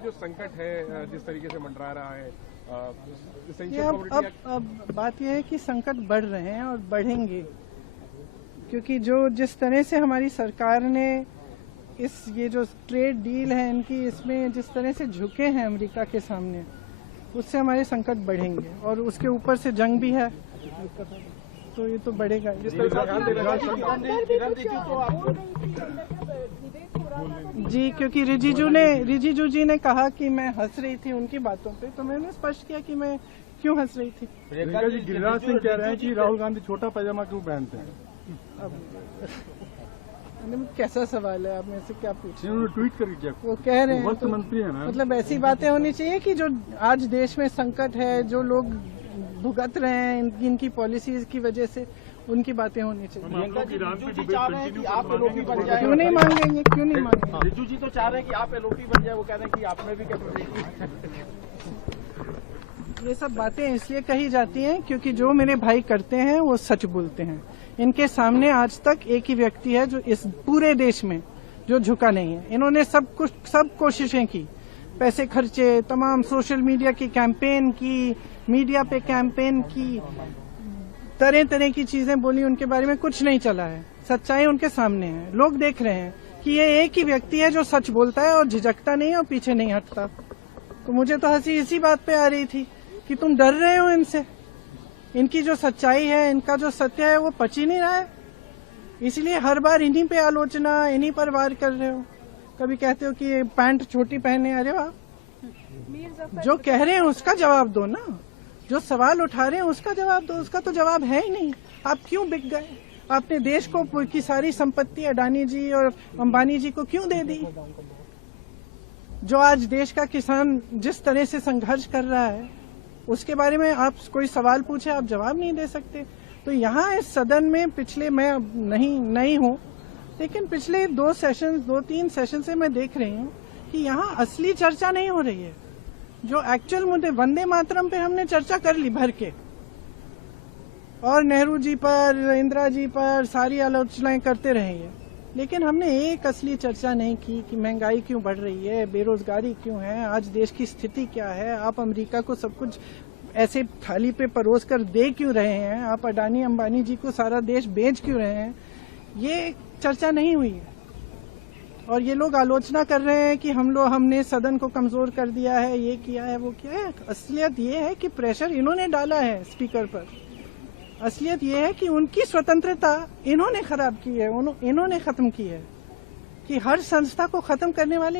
जो संकट है जिस तरीके से मंडरा रहा है, अब बात यह है कि संकट बढ़ रहे हैं और बढ़ेंगे, क्योंकि जिस तरह से हमारी सरकार ने ये जो ट्रेड डील है इनकी, इसमें जिस तरह से झुके हैं अमेरिका के सामने, उससे हमारे संकट बढ़ेंगे। और उसके ऊपर से जंग भी है, तो ये तो बढ़ेगा। जी, क्योंकि रिजिजू जी ने कहा कि मैं हंस रही थी उनकी बातों पे, तो मैंने स्पष्ट किया कि मैं क्यों हंस रही थी। गिरिराज सिंह कह रहे हैं कि राहुल गांधी छोटा पैजामा क्यों पहनते हैं? अब कैसा सवाल है, आप मेरे से क्या पूछ रहे हैं? ट्वीट कर दीजिए। वो कह रहे हैं वक्त मंत्री है ना, मतलब ऐसी बातें होनी चाहिए कि जो आज देश में संकट है, जो लोग भुगत रहे हैं इनकी पॉलिसीज की वजह से, उनकी बातें होनी चाहिए। क्यों नहीं मांगेंगे, क्यों नहीं मांगेंगे? रिजू जी तो चाह रहे हैं कि आप एलओपी बन जाए, वो कह रहे हैं कि आप में भी क्या। ये सब बातें इसलिए कही जाती हैं क्योंकि जो मेरे भाई करते हैं वो सच बोलते हैं। इनके सामने आज तक एक ही व्यक्ति है जो इस पूरे देश में जो झुका नहीं है। इन्होंने सब कोशिशें की, पैसे खर्चे, तमाम सोशल मीडिया की कैंपेन की, मीडिया पे कैंपेन की, तरह तरह की चीजें बोली, उनके बारे में कुछ नहीं चला है। सच्चाई उनके सामने है, लोग देख रहे हैं कि ये एक ही व्यक्ति है जो सच बोलता है और झिझकता नहीं और पीछे नहीं हटता। तो मुझे तो हंसी इसी बात पे आ रही थी कि तुम डर रहे हो इनसे, इनकी जो सच्चाई है, इनका जो सत्य है वो पच ही नहीं रहा है, इसलिए हर बार इन्हीं पे आलोचना, इन्हीं पर वार कर रहे हो। कभी कहते हो कि पैंट छोटी पहने, अरे वाह, जो कह रहे हैं उसका जवाब दो ना, जो सवाल उठा रहे हैं उसका जवाब दो। उसका तो जवाब है ही नहीं। आप क्यों बिक गए? आपने देश को की सारी संपत्ति अडानी जी और अंबानी जी को क्यों दे दी? जो आज देश का किसान जिस तरह से संघर्ष कर रहा है, उसके बारे में आप कोई सवाल पूछे, आप जवाब नहीं दे सकते। तो यहाँ इस सदन में पिछले, मैं नहीं हूँ, लेकिन पिछले 2-3 सेशन से मैं देख रही हूँ कि यहाँ असली चर्चा नहीं हो रही है। जो एक्चुअल मुद्दे, वंदे मातरम पे हमने चर्चा कर ली भर के, और नेहरू जी पर, इंदिरा जी पर सारी आलोचनाएं करते रहे हैं, लेकिन हमने एक असली चर्चा नहीं की कि महंगाई क्यों बढ़ रही है, बेरोजगारी क्यों है, आज देश की स्थिति क्या है, आप अमेरिका को सब कुछ ऐसे थाली पे परोस कर दे क्यों रहे हैं, आप अडानी अंबानी जी को सारा देश बेच क्यों रहे हैं, ये चर्चा नहीं हुई है। और ये लोग आलोचना कर रहे हैं कि हमने सदन को कमजोर कर दिया है, ये किया है, वो किया है। असलियत ये है कि प्रेशर इन्होंने डाला है स्पीकर पर। असलियत ये है कि उनकी स्वतंत्रता इन्होंने खराब की है, इन्होंने खत्म की है, कि हर संस्था को खत्म करने वाले